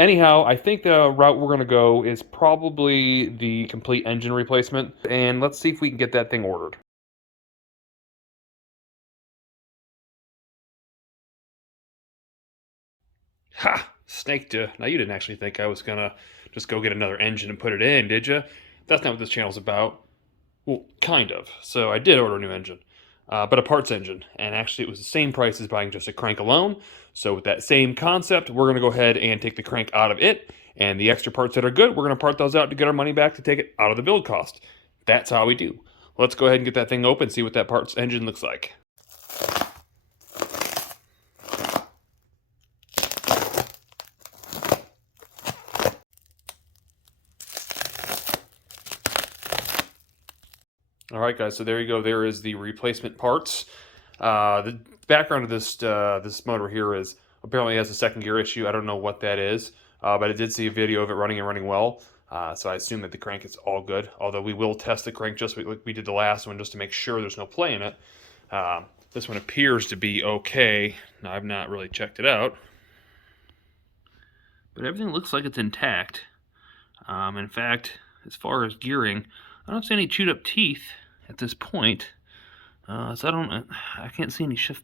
Anyhow, I think the route we're going to go is probably the complete engine replacement, and let's see if we can get that thing ordered. Ha! Snaked you. Now, you didn't actually think I was going to just go get another engine and put it in, did you? That's not what this channel's about. Well, kind of. So I did order a new engine, but a parts engine, and actually it was the same price as buying just a crank alone. So with that same concept, we're going to go ahead and take the crank out of it, and the extra parts that are good, we're going to part those out to get our money back to take it out of the build cost. That's how we do. Let's go ahead and get that thing open, see what that parts engine looks like. All right, guys, so there you go. There is the replacement parts. The background of this motor here is apparently has a second gear issue. I don't know what that is, but I did see a video of it running and running well. So I assume that the crank is all good, although we will test the crank just like we did the last one just to make sure there's no play in it. This one appears to be okay. Now, I've not really checked it out, but everything looks like it's intact. In fact, as far as gearing, I don't see any chewed up teeth at this point. So I can't see any shift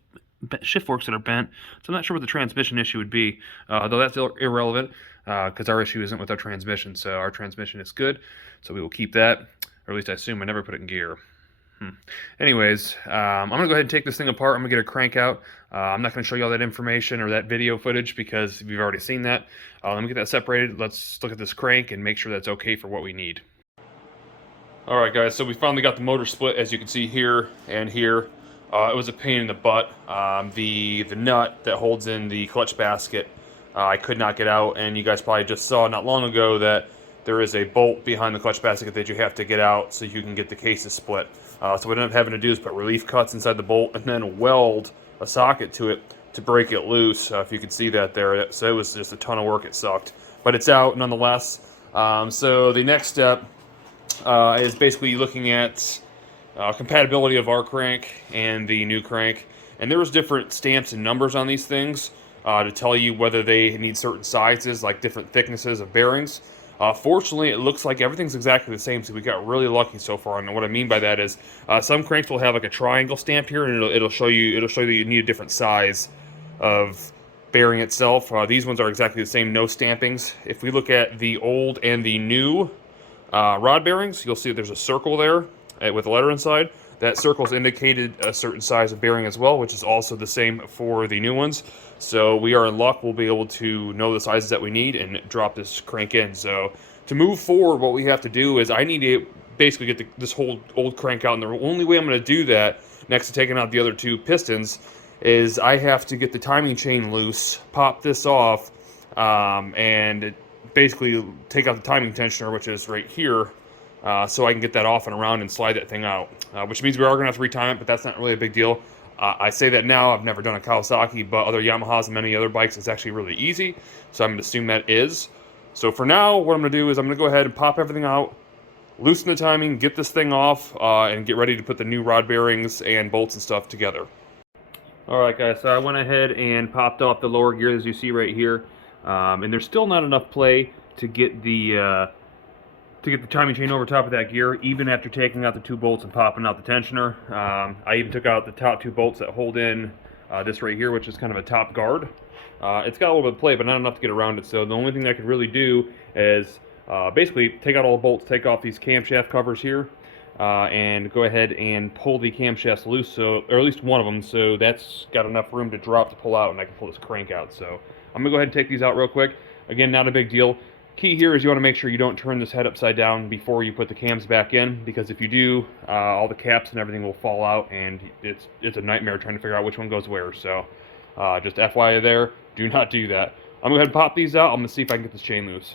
forks that are bent. So I'm not sure what the transmission issue would be, though that's irrelevant because our issue isn't with our transmission. So our transmission is good, so we will keep that, or at least I assume. I never put it in gear. Anyways, I'm going to go ahead and take this thing apart. I'm going to get a crank out. I'm not going to show you all that information or that video footage because you've already seen that. Let me get that separated. Let's look at this crank and make sure that's okay for what we need. Alright guys, so we finally got the motor split, as you can see here and here. It was a pain in the butt. The nut that holds in the clutch basket, I could not get out, and you guys probably just saw not long ago that there is a bolt behind the clutch basket that you have to get out so you can get the cases split. So what I ended up having to do is put relief cuts inside the bolt and then weld a socket to it to break it loose, if you can see that there. So it was just a ton of work. It sucked. But it's out nonetheless. So the next step is basically looking at compatibility of our crank and the new crank. And there was different stamps and numbers on these things to tell you whether they need certain sizes, like different thicknesses of bearings. Fortunately, it looks like everything's exactly the same, so we got really lucky so far. And what I mean by that is some cranks will have like a triangle stamp here, and it'll show you that you need a different size of bearing itself. These ones are exactly the same, no stampings. If we look at the old and the new rod bearings, you'll see there's a circle there with a letter inside. That circle's indicated a certain size of bearing as well, which is also the same for the new ones. So we are in luck. We'll be able to know the sizes that we need and drop this crank in. So to move forward, what we have to do is I need to basically get this whole old crank out. And the only way I'm going to do that, next to taking out the other two pistons, is I have to get the timing chain loose, pop this off, and basically take out the timing tensioner, which is right here, so I can get that off and around and slide that thing out, which means we are going to have to retime it, but that's not really a big deal. I say that now. I've never done a Kawasaki, but other Yamahas and many other bikes, it's actually really easy, so I'm going to assume that is. So for now, what I'm going to do is I'm going to go ahead and pop everything out, loosen the timing, get this thing off, and get ready to put the new rod bearings and bolts and stuff together. Alright guys, so I went ahead and popped off the lower gear, as you see right here. And there's still not enough play to get the timing chain over top of that gear, even after taking out the two bolts and popping out the tensioner. I even took out the top two bolts that hold in this right here, which is kind of a top guard. It's got a little bit of play, but not enough to get around it. So the only thing that I could really do is basically take out all the bolts, take off these camshaft covers here, and go ahead and pull the camshafts loose, or at least one of them, so that's got enough room to drop to pull out, and I can pull this crank out. So I'm going to go ahead and take these out real quick. Again, not a big deal. Key here is you want to make sure you don't turn this head upside down before you put the cams back in, because if you do, all the caps and everything will fall out, and it's a nightmare trying to figure out which one goes where. So just FYI there, do not do that. I'm going to go ahead and pop these out. I'm going to see if I can get this chain loose.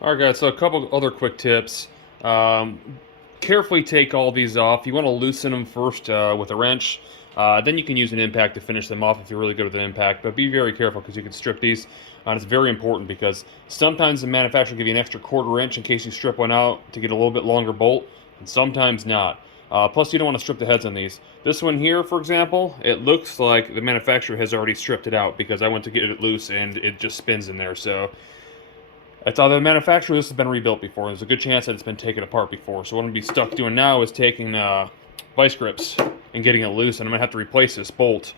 Alright guys, so a couple other quick tips. Carefully take all these off. You want to loosen them first with a wrench. Then you can use an impact to finish them off if you're really good with an impact. But be very careful because you can strip these. And it's very important because sometimes the manufacturer will give you an extra 1/4 inch in case you strip one out to get a little bit longer bolt, and sometimes not. Plus, you don't want to strip the heads on these. This one here, for example, it looks like the manufacturer has already stripped it out because I went to get it loose and it just spins in there. So It's the manufacturer. This has been rebuilt before. There's a good chance that it's been taken apart before. So what I'm gonna be stuck doing now is taking vice grips and getting it loose, and I'm gonna have to replace this bolt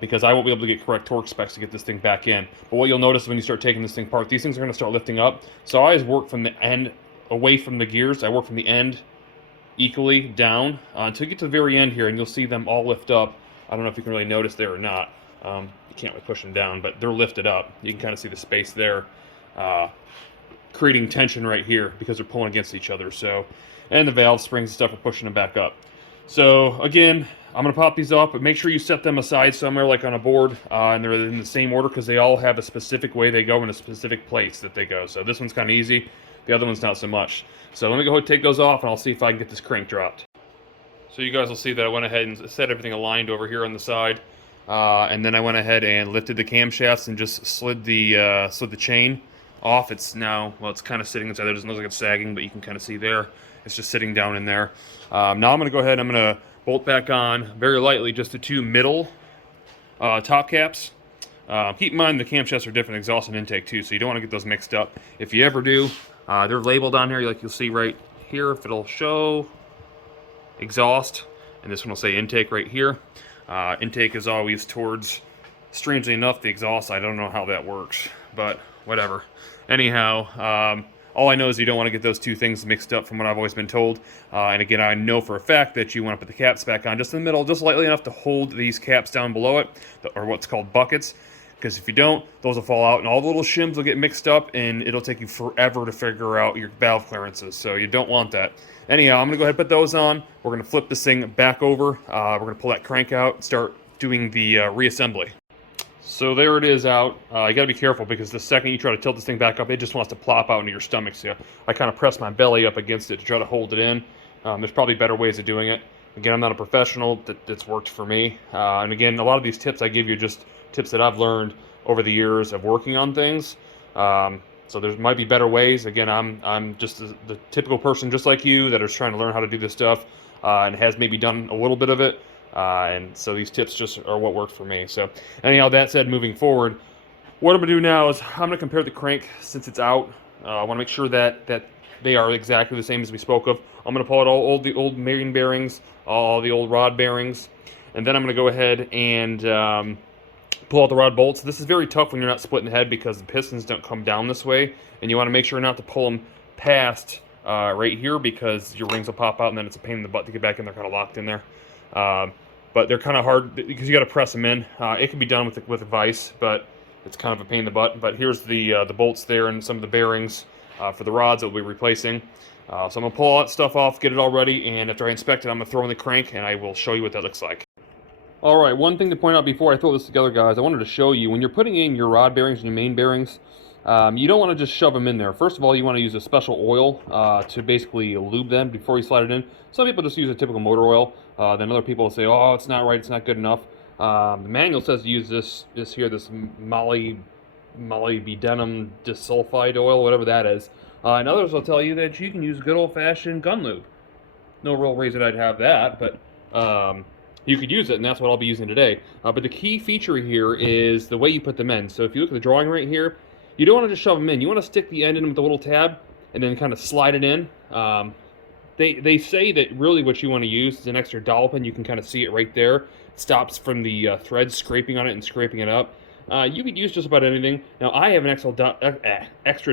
because I won't be able to get correct torque specs to get this thing back in. But what you'll notice when you start taking this thing apart, these things are gonna start lifting up. So I always work from the end away from the gears. I work from the end equally down until you get to the very end here, and you'll see them all lift up. I don't know if you can really notice there or not. You can't really push them down, but they're lifted up. You can kind of see the space there, creating tension right here because they're pulling against each other. So, and the valve springs and stuff are pushing them back up. So again, I'm gonna pop these off, but make sure you set them aside somewhere, like on a board, and they're in the same order because they all have a specific way they go in a specific place that they go. So this one's kind of easy. The other one's not so much. So let me go ahead and take those off, and I'll see if I can get this crank dropped. So you guys will see that I went ahead and set everything aligned over here on the side, and then I went ahead and lifted the camshafts and just slid the chain off. It's now, well, it's kind of sitting inside there. It doesn't look like it's sagging, but you can kind of see there. It's just sitting down in there. Now I'm going to go ahead and I'm going to bolt back on very lightly just the two middle top caps. Keep in mind the camshafts are different exhaust and intake too, so you don't want to get those mixed up. If you ever do, they're labeled on here, like you'll see right here. If it'll show exhaust, and this one will say intake right here. Intake is always towards, strangely enough, the exhaust. I don't know how that works, but whatever. Anyhow, all I know is you don't want to get those two things mixed up from what I've always been told. And again, I know for a fact that you want to put the caps back on just in the middle, just lightly enough to hold these caps down below it, or what's called buckets. Because if you don't, those will fall out and all the little shims will get mixed up, and it'll take you forever to figure out your valve clearances. So you don't want that. Anyhow, I'm going to go ahead and put those on. We're going to flip this thing back over. We're going to pull that crank out and start doing the reassembly. So there it is out. You got to be careful because the second you try to tilt this thing back up, it just wants to plop out into your stomach. So I kind of press my belly up against it to try to hold it in. There's probably better ways of doing it. Again, I'm not a professional. That's worked for me. And again, a lot of these tips I give you are just tips that I've learned over the years of working on things. So there might be better ways. Again, I'm just the typical person just like you that is trying to learn how to do this stuff and has maybe done a little bit of it. And so these tips just are what worked for me. So anyhow, that said, moving forward, what I'm going to do now is I'm going to compare the crank since it's out. I want to make sure that they are exactly the same as we spoke of. I'm going to pull out all the old main bearings, all the old rod bearings, and then I'm going to go ahead and pull out the rod bolts. This is very tough when you're not splitting the head because the pistons don't come down this way, and you want to make sure not to pull them past right here because your rings will pop out and then it's a pain in the butt to get back in. They're kind of locked in there. But they're kind of hard because you got to press them in. It can be done with a vise, but it's kind of a pain in the butt. But here's the bolts there and some of the bearings for the rods that we'll be replacing. So I'm going to pull all that stuff off, get it all ready, and after I inspect it, I'm going to throw in the crank, and I will show you what that looks like. Alright, one thing to point out before I throw this together, guys, I wanted to show you, when you're putting in your rod bearings and your main bearings, you don't want to just shove them in there. First of all, you want to use a special oil to basically lube them before you slide it in. Some people just use a typical motor oil. Then other people will say, oh, it's not right, it's not good enough. The manual says to use this molybdenum disulfide oil, whatever that is. And others will tell you that you can use good old-fashioned gun lube. No real reason I'd have that, but you could use it, and that's what I'll be using today. But the key feature here is the way you put them in. So if you look at the drawing right here, you don't want to just shove them in. You want to stick the end in with a little tab and then kind of slide it in. They say that really what you want to use is an extra dollop, and you can kind of see it right there. It stops from the threads scraping on it and scraping it up. You could use just about anything. Now, I have an extra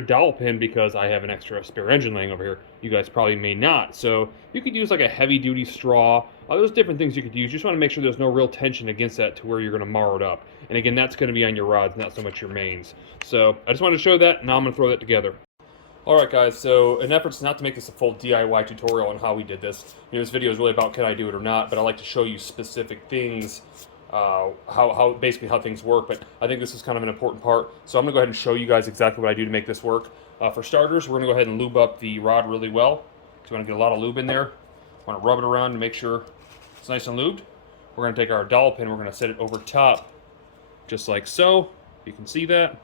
dollop pin because I have an extra spare engine laying over here. You guys probably may not. So you could use like a heavy-duty straw. There's different things you could use. You just want to make sure there's no real tension against that to where you're going to mar it up. And again, that's going to be on your rods, not so much your mains. So I just wanted to show that. Now I'm going to throw that together. Alright guys, so in efforts not to make this a full DIY tutorial on how we did this, this video is really about can I do it or not, but I like to show you specific things, basically how things work, but I think this is kind of an important part. So I'm going to go ahead and show you guys exactly what I do to make this work. For starters, we're going to go ahead and lube up the rod really well. So we want to get a lot of lube in there. We want to rub it around to make sure it's nice and lubed. We're going to take our dowel pin, we're going to set it over top, just like so. You can see that.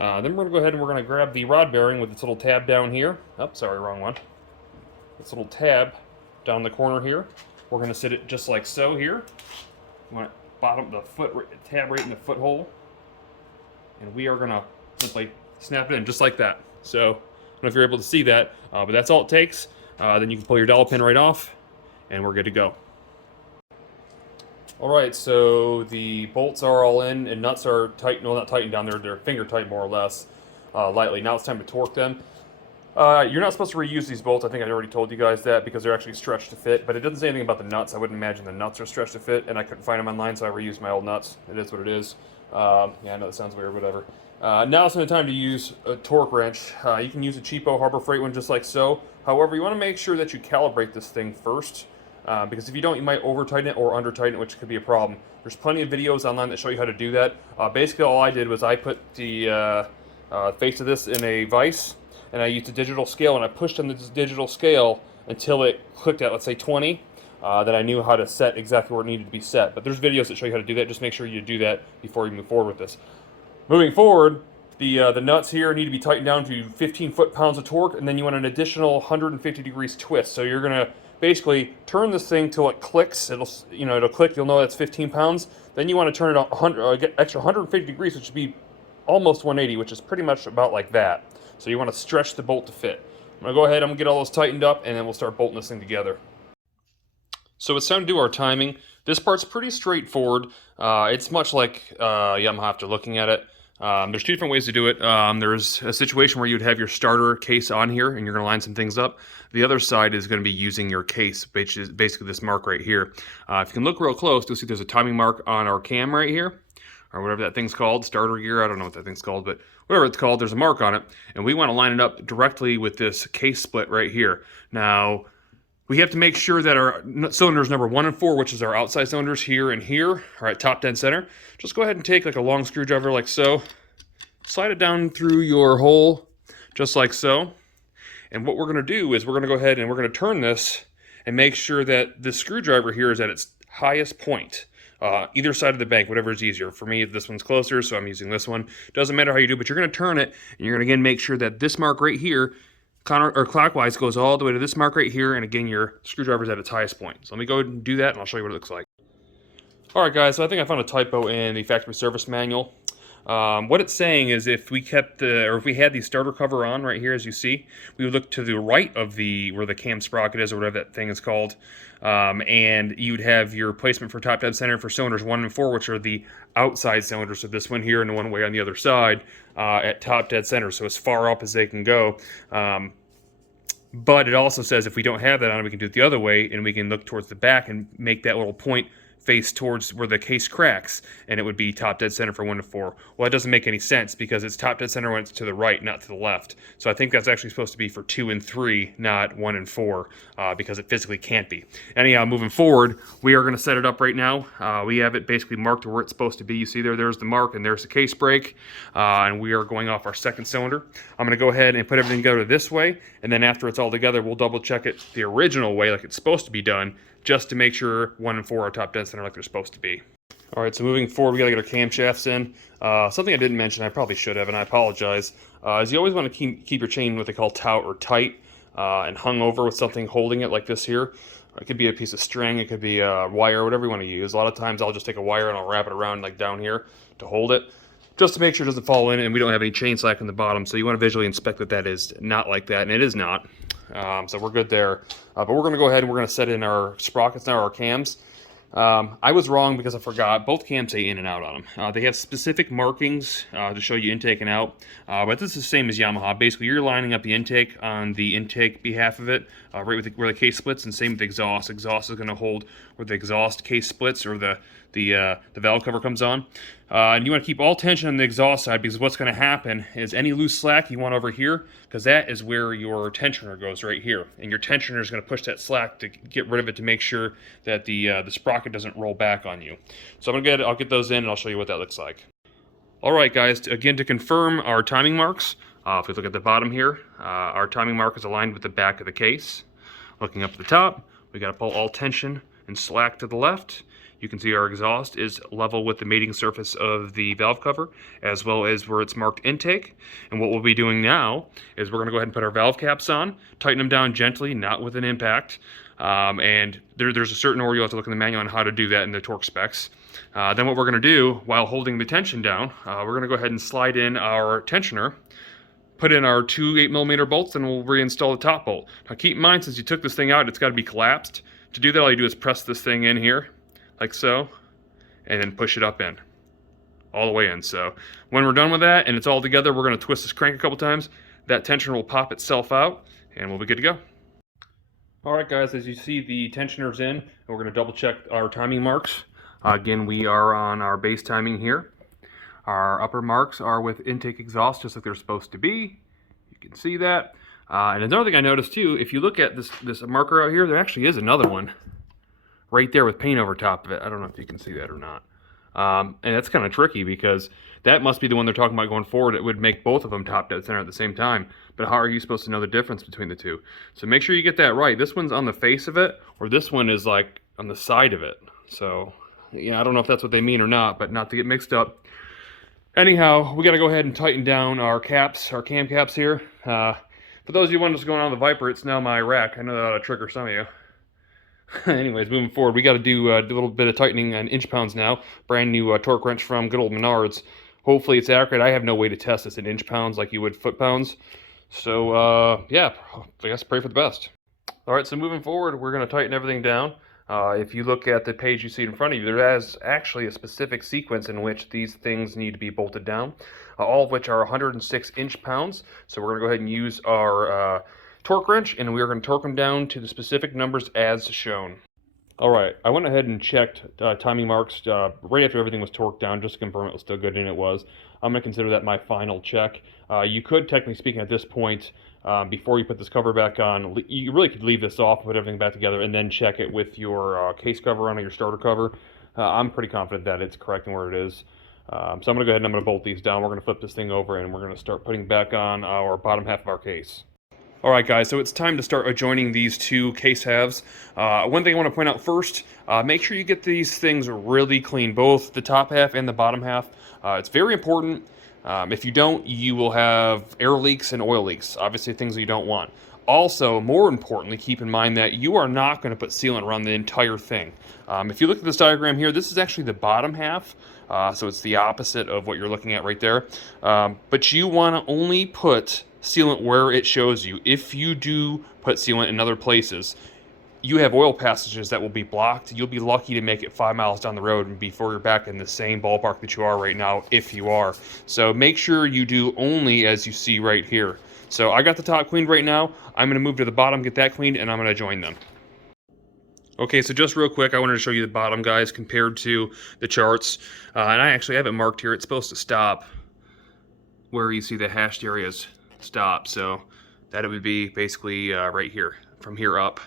Then we're going to go ahead and we're going to grab the rod bearing with its little tab down here. Oh, sorry, wrong one. This little tab down the corner here. We're going to sit it just like so here. We want the tab right in the foot hole. And we are going to simply snap it in just like that. So I don't know if you're able to see that, but that's all it takes. Then you can pull your dowel pin right off, and we're good to go. All right, so the bolts are all in, and nuts are tight. No, not tightened down. They're finger tight, more or less, lightly. Now it's time to torque them. You're not supposed to reuse these bolts. I think I already told you guys that because they're actually stretched to fit, but it doesn't say anything about the nuts. I wouldn't imagine the nuts are stretched to fit, and I couldn't find them online, so I reused my old nuts. It is what it is. Yeah, I know that sounds weird, whatever. Now it's the time to use a torque wrench. You can use a cheapo Harbor Freight one just like so. However, you want to make sure that you calibrate this thing first, because if you don't, you might over-tighten it or under-tighten it, which could be a problem. There's plenty of videos online that show you how to do that. Basically, all I did was I put the face of this in a vise, and I used a digital scale, and I pushed on this digital scale until it clicked at, let's say, 20. That I knew how to set exactly where it needed to be set. But there's videos that show you how to do that. Just make sure you do that before you move forward with this. Moving forward, the nuts here need to be tightened down to 15 foot-pounds of torque, and then you want an additional 150 degrees twist. So you're gonna basically turn this thing till it clicks. It'll click. You'll know that's 15 pounds. Then you want to turn it get extra 150 degrees, which would be almost 180, which is pretty much about like that. So you want to stretch the bolt to fit. I'm gonna go ahead. I'm gonna get all those tightened up, and then we'll start bolting this thing together. So it's time to do our timing. This part's pretty straightforward. It's much like Yamaha after looking at it. There's two different ways to do it. There's a situation where you'd have your starter case on here and you're going to line some things up. The other side is going to be using your case, which is basically this mark right here. If you can look real close, you'll see there's a timing mark on our cam right here, or whatever that thing's called, starter gear. I don't know what that thing's called, but whatever it's called, there's a mark on it. And we want to line it up directly with this case split right here. Now, we have to make sure that our cylinders number 1 and 4, which is our outside cylinders here and here, are at top dead center. Just go ahead and take like a long screwdriver like so. Slide it down through your hole, just like so. And what we're going to do is we're going to go ahead and we're going to turn this and make sure that the screwdriver here is at its highest point. Either side of the bank, whatever is easier. For me, this one's closer, so I'm using this one. Doesn't matter how you do, but you're going to turn it, and you're going to again make sure that this mark right here clockwise goes all the way to this mark right here, and again your screwdriver's at its highest point. So let me go ahead and do that, and I'll show you what it looks like. Alright guys, so I think I found a typo in the factory service manual. What it's saying is if we had the starter cover on right here, as you see, we would look to the right of where the cam sprocket is, or whatever that thing is called, and you'd have your placement for top dead center for cylinders 1 and 4, which are the outside cylinders, so this one here and the one way on the other side, at top dead center, so as far up as they can go. But it also says if we don't have that on, we can do it the other way, and we can look towards the back and make that little point face towards where the case cracks, and it would be top dead center for 1 to 4. Well, that doesn't make any sense because it's top dead center when it's to the right, not to the left. So I think that's actually supposed to be for 2 and 3, not 1 and 4, because it physically can't be. Anyhow, moving forward, we are going to set it up right now. We have it basically marked to where it's supposed to be. You see there's the mark, and there's the case brake, and we are going off our second cylinder. I'm going to go ahead and put everything together this way, and then after it's all together, we'll double check it the original way, like it's supposed to be done, just to make sure 1 and 4 are top dead center like they're supposed to be. All right, so moving forward, we gotta get our camshafts in. Something I didn't mention, I probably should have, and I apologize, is you always want to keep your chain what they call taut or tight, and hung over with something holding it like this here. It could be a piece of string, it could be a wire, whatever you want to use. A lot of times I'll just take a wire and I'll wrap it around like down here to hold it, just to make sure it doesn't fall in and we don't have any chain slack in the bottom. So you want to visually inspect that is not like that, and it is not. So we're good there. But we're going to go ahead and we're going to set in our sprockets now, our cams. I was wrong because I forgot. Both cams say in and out on them. They have specific markings to show you intake and out. But this is the same as Yamaha. Basically, you're lining up the intake on the intake behalf of it, right with where the case splits, and same with the exhaust. Exhaust is going to hold where the exhaust case splits or the valve cover comes on. And you want to keep all tension on the exhaust side, because what's going to happen is any loose slack you want over here, because that is where your tensioner goes right here. And your tensioner is going to push that slack to get rid of it, to make sure that the sprocket doesn't roll back on you. So I'll get those in and I'll show you what that looks like. Alright guys, again to confirm our timing marks, if we look at the bottom here, our timing mark is aligned with the back of the case. Looking up at the top, we got to pull all tension and slack to the left. You can see our exhaust is level with the mating surface of the valve cover, as well as where it's marked intake. And what we'll be doing now is we're going to go ahead and put our valve caps on, tighten them down gently, not with an impact. And there's a certain order you'll have to look in the manual on how to do that in the torque specs. Then what we're going to do, while holding the tension down, we're going to go ahead and slide in our tensioner put in our two 8mm bolts, and we'll reinstall the top bolt. Now keep in mind, since you took this thing out, it's got to be collapsed. To do that, all you do is press this thing in here, like so, and then push it up in, all the way in. So when we're done with that and it's all together, we're going to twist this crank a couple times. That tensioner will pop itself out, and we'll be good to go. Alright guys, as you see, the tensioner's in, and we're going to double check our timing marks. Again, we are on our base timing here. Our upper marks are with intake exhaust, just like they're supposed to be. You can see that. And another thing I noticed too, if you look at this marker out here, there actually is another one right there with paint over top of it. I don't know if you can see that or not. And that's kind of tricky because that must be the one they're talking about going forward. It would make both of them top dead center at the same time. But how are you supposed to know the difference between the two? So make sure you get that right. This one's on the face of it, or this one is like on the side of it. So yeah, I don't know if that's what they mean or not, but not to get mixed up. Anyhow, we got to go ahead and tighten down our caps, our cam caps here. For those of you wondering what's going on with the Viper, it's now my rack. I know that ought to trigger some of you. Anyways, moving forward, we got to do a little bit of tightening on inch-pounds now. Brand new torque wrench from good old Menards. Hopefully it's accurate. I have no way to test this in inch-pounds like you would foot-pounds. So, yeah, I guess pray for the best. All right, so moving forward, we're going to tighten everything down. If you look at the page you see in front of you, there is actually a specific sequence in which these things need to be bolted down, all of which are 106 inch-pounds. So we're going to go ahead and use our torque wrench, and we're going to torque them down to the specific numbers as shown. All right, I went ahead and checked timing marks right after everything was torqued down, just to confirm it was still good, and it was. I'm going to consider that my final check. You could, technically speaking, at this point, before you put this cover back on, you really could leave this off, put everything back together, and then check it with your case cover on, or your starter cover. I'm pretty confident that it's correct in where it is. So I'm going to go ahead and I'm going to bolt these down. We're going to flip this thing over, and we're going to start putting back on our bottom half of our case. Alright guys, so it's time to start adjoining these two case halves. One thing I want to point out first, make sure you get these things really clean, both the top half and the bottom half. It's very important. If you don't, you will have air leaks and oil leaks, obviously things that you don't want. Also, more importantly, keep in mind that you are not going to put sealant around the entire thing. If you look at this diagram here, this is actually the bottom half, so it's the opposite of what you're looking at right there. But you want to only put sealant where it shows you. If you do put sealant in other places, you have oil passages that will be blocked. You'll be lucky to make it 5 miles down the road before you're back in the same ballpark that you are right now, if you are. So make sure you do only as you see right here. So I got the top cleaned right now. I'm going to move to the bottom, get that cleaned, and I'm going to join them. Okay, so just real quick, I wanted to show you the bottom, guys, compared to the charts. And I actually have it marked here. It's supposed to stop where you see the hashed areas stop. So that it would be basically right here, from here up,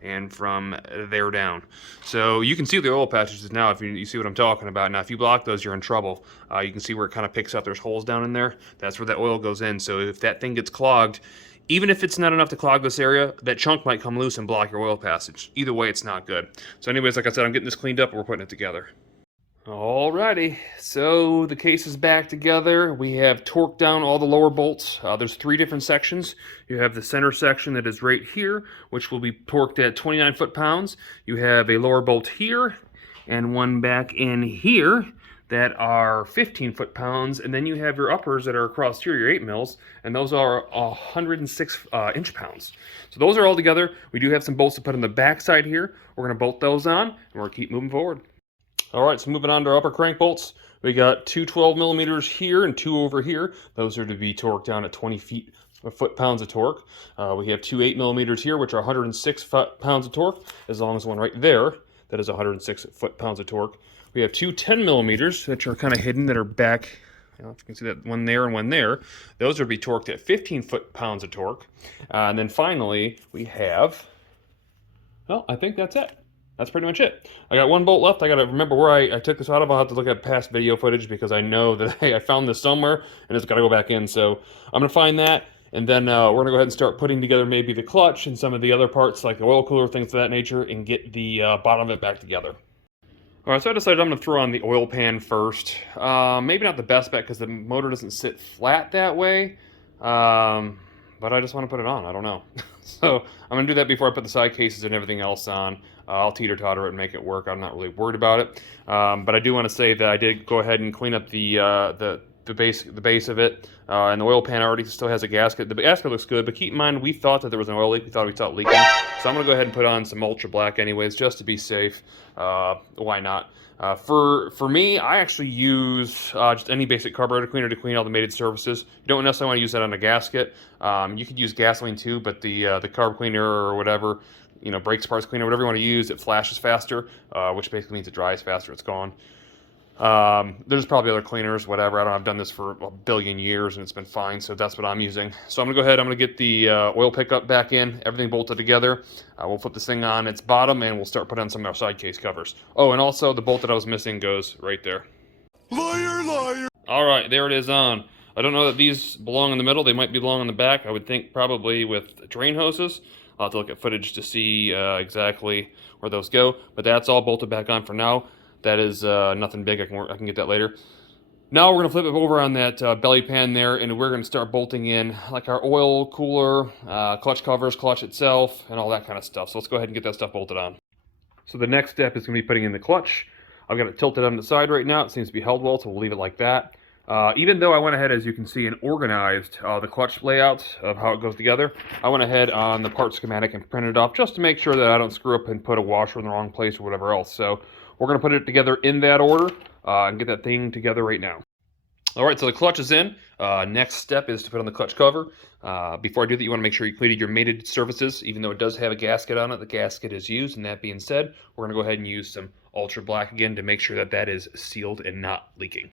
and from there down. So you can see the oil patches now if you see what I'm talking about. Now if you block those, you're in trouble. You can see where it kind of picks up. There's holes down in there. That's where that oil goes in. So if that thing gets clogged, even if it's not enough to clog this area, that chunk might come loose and block your oil passage. Either way, it's not good. So anyways, like I said, I'm getting this cleaned up and we're putting it together. Alrighty, so the case is back together. We have torqued down all the lower bolts. There's 3 different sections. You have the center section that is right here, which will be torqued at 29 foot-pounds. You have a lower bolt here, and one back in here that are 15 foot-pounds, and then you have your uppers that are across here, your 8 mils, and those are 106 inch-pounds. So those are all together. We do have some bolts to put on the back side here. We're going to bolt those on, and we're going to keep moving forward. All right, so moving on to our upper crank bolts. We got 2 12mm here and 2 over here. Those are to be torqued down at 20 foot-pounds of torque. We have 2 8mm here, which are 106 foot-pounds of torque, as long as one right there that is 106 foot-pounds of torque. We have 2 10mm, which are kind of hidden, that are back. If you can see that one there and one there. Those are to be torqued at 15 foot-pounds of torque. And then finally, we have, well, I think that's it. That's pretty much it. I got 1 bolt left. I got to remember where I took this out of. I'll have to look at past video footage because I know that I found this somewhere and it's got to go back in. So I'm going to find that, and then we're going to go ahead and start putting together maybe the clutch and some of the other parts like the oil cooler, things of that nature, and get the bottom of it back together. All right, so I decided I'm going to throw on the oil pan first. Maybe not the best bet because the motor doesn't sit flat that way. But I just want to put it on. I don't know. So I'm going to do that before I put the side cases and everything else on. I'll teeter-totter it and make it work. I'm not really worried about it. But I do want to say that I did go ahead and clean up the the base of it, and the oil pan already still has a gasket. The gasket looks good, but keep in mind we thought that there was an oil leak. We thought we saw it leaking, so I'm gonna go ahead and put on some ultra black anyways, just to be safe. Why not? For me, I actually use just any basic carburetor cleaner to clean all the mated surfaces. You don't necessarily want to use that on a gasket. You could use gasoline too, but the carb cleaner or whatever, you know, brake parts cleaner, whatever you want to use, it flashes faster, which basically means it dries faster. It's gone. There's probably other cleaners, whatever. I don't know, I've done this for a billion years and it's been fine, so that's what I'm using. So I'm gonna go ahead, I'm gonna get the oil pickup back in, everything bolted together. We'll flip this thing on its bottom and we'll start putting on some of our side case covers. Oh, and also the bolt that I was missing goes right there. Liar, liar! Alright, there it is on. I don't know that these belong in the middle, they might belong in the back. I would think probably with drain hoses. I'll have to look at footage to see exactly where those go, but that's all bolted back on for now. That is nothing big. I can get that later. Now we're gonna flip it over on that belly pan there, and we're gonna start bolting in like our oil cooler, clutch covers, clutch itself, and all that kind of stuff. So let's go ahead and get that stuff bolted on. So the next step is gonna be putting in the clutch. I've got it tilted on the side right now. It seems to be held well, so we'll leave it like that. Even though I went ahead, as you can see, and organized the clutch layouts of how it goes together, I went ahead on the part schematic and printed it off just to make sure that I don't screw up and put a washer in the wrong place or whatever else. So we're going to put it together in that order and get that thing together right now. All right, so the clutch is in. Next step is to put on the clutch cover. Before I do that, you want to make sure you cleaned your mated surfaces. Even though it does have a gasket on it, the gasket is used. And that being said, we're going to go ahead and use some ultra black again to make sure that that is sealed and not leaking.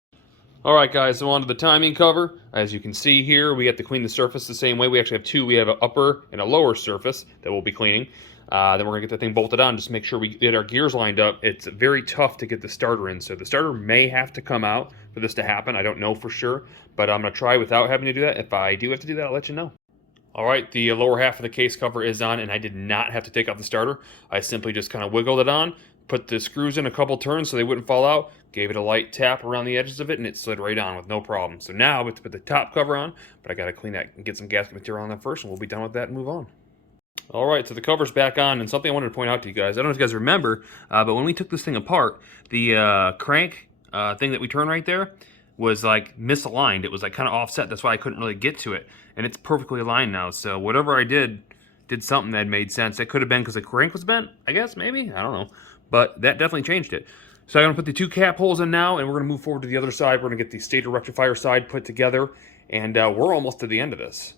All right, guys, so on to the timing cover. As you can see here, we have to clean the surface the same way. We actually have two. We have an upper and a lower surface that we'll be cleaning. Then we're gonna get that thing bolted on, just make sure we get our gears lined up. It's very tough to get the starter in, so the starter may have to come out for this to happen. I don't know for sure, but I'm gonna try without having to do that. If I do have to do that, I'll let you know. All right, the lower half of the case cover is on, and I did not have to take off the starter. I simply just kind of wiggled it on, put the screws in a couple turns so they wouldn't fall out, gave it a light tap around the edges of it, and it slid right on with no problem. So now I have to put the top cover on, but I gotta clean that and get some gasket material on that first, and we'll be done with that and move on. All right, so the cover's back on, and something I wanted to point out to you guys. I don't know if you guys remember, but when we took this thing apart, the crank thing that we turn right there was like misaligned. It was like kind of offset. That's why I couldn't really get to it, and it's perfectly aligned now. So whatever I did something that made sense. It could have been because the crank was bent, I guess, maybe. I don't know, but that definitely changed it. So I'm gonna put the two cap holes in now, and we're gonna move forward to the other side. We're gonna get the stator rectifier side put together, and we're almost to the end of this.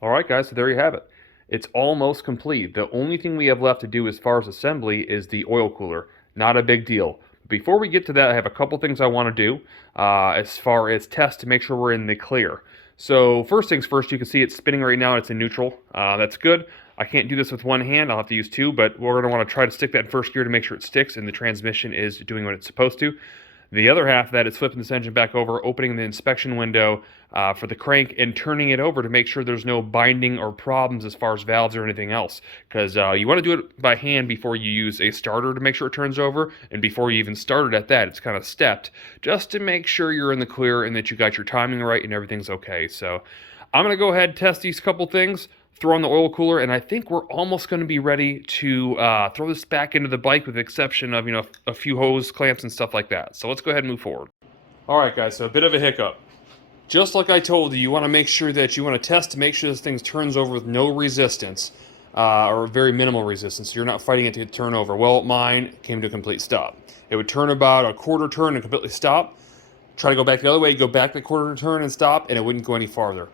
All right, guys, so there you have it. It's almost complete. The only thing we have left to do as far as assembly is the oil cooler. Not a big deal. Before we get to that, I have a couple things I want to do as far as test to make sure we're in the clear. So first things first, you can see it's spinning right now. It's in neutral. That's good. I can't do this with one hand. I'll have to use two, but we're going to want to try to stick that in first gear to make sure it sticks and the transmission is doing what it's supposed to. The other half of that is flipping this engine back over, opening the inspection window for the crank, and turning it over to make sure there's no binding or problems as far as valves or anything else. Because you want to do it by hand before you use a starter to make sure it turns over, and before you even start it at that, it's kind of stepped, just to make sure you're in the clear and that you got your timing right and everything's okay. So I'm going to go ahead and test these couple things, throw on the oil cooler, and I think we're almost going to be ready to throw this back into the bike with the exception of, a few hose clamps and stuff like that. So let's go ahead and move forward. All right, guys, so a bit of a hiccup. Just like I told you, you want to make sure that you want to test to make sure this thing turns over with no resistance or very minimal resistance, so you're not fighting it to turn over. Well, mine came to a complete stop. It would turn about a quarter turn and completely stop. Try to go back the other way, go back the quarter turn and stop, and it wouldn't go any farther.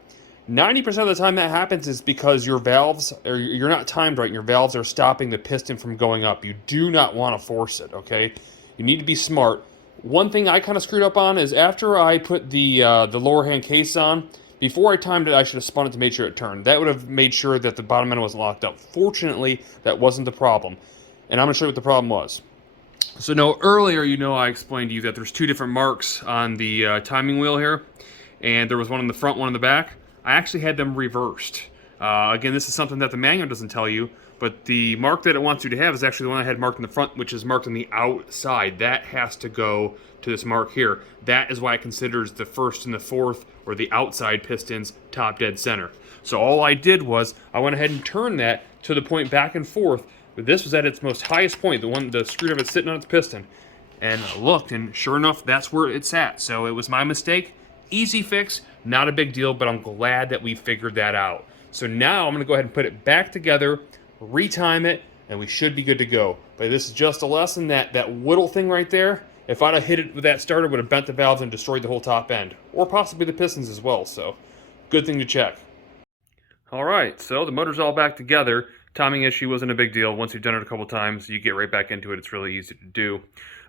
90% of the time that happens is because your valves, or you're not timed right, and your valves are stopping the piston from going up. You do not want to force it, okay? You need to be smart. One thing I kind of screwed up on is after I put the lower hand case on, before I timed it, I should have spun it to make sure it turned. That would have made sure that the bottom end wasn't locked up. Fortunately, that wasn't the problem. And I'm going to show you what the problem was. So no, earlier, I explained to you that there's two different marks on the timing wheel here. And there was one in the front, one in the back. I actually had them reversed. Again, this is something that the manual doesn't tell you, but the mark that it wants you to have is actually the one I had marked in the front, which is marked on the outside. That has to go to this mark here. That is why it considers the first and the fourth, or the outside pistons, top dead center. So all I did was, I went ahead and turned that to the point back and forth, but this was at its most highest point, the screwdriver sitting on its piston. And I looked, and sure enough, that's where it's at. So it was my mistake. Easy fix, not a big deal, but I'm glad that we figured that out. So now I'm gonna go ahead and put it back together, retime it, and we should be good to go. But this is just a lesson that that whittle thing right there, if I'd have hit it with that starter, would have bent the valves and destroyed the whole top end, or possibly the pistons as well, so good thing to check. All right, so the motor's all back together. Timing issue wasn't a big deal. Once you've done it a couple times, you get right back into it. It's really easy to do.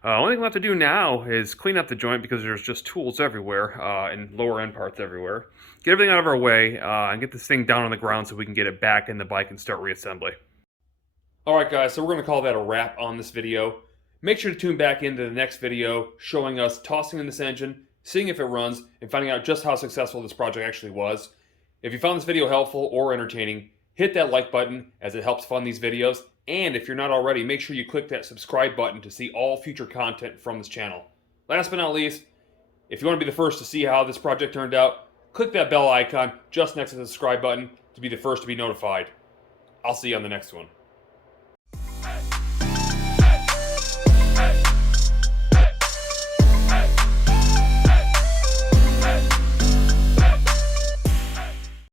Only thing left to do now is clean up the joint because there's just tools everywhere and lower end parts everywhere. Get everything out of our way and get this thing down on the ground so we can get it back in the bike and start reassembly. All right, guys, so we're going to call that a wrap on this video. Make sure to tune back into the next video showing us tossing in this engine, seeing if it runs, and finding out just how successful this project actually was. If you found this video helpful or entertaining, hit that like button as it helps fund these videos. And if you're not already, make sure you click that subscribe button to see all future content from this channel. Last but not least, if you want to be the first to see how this project turned out, click that bell icon just next to the subscribe button to be the first to be notified. I'll see you on the next one.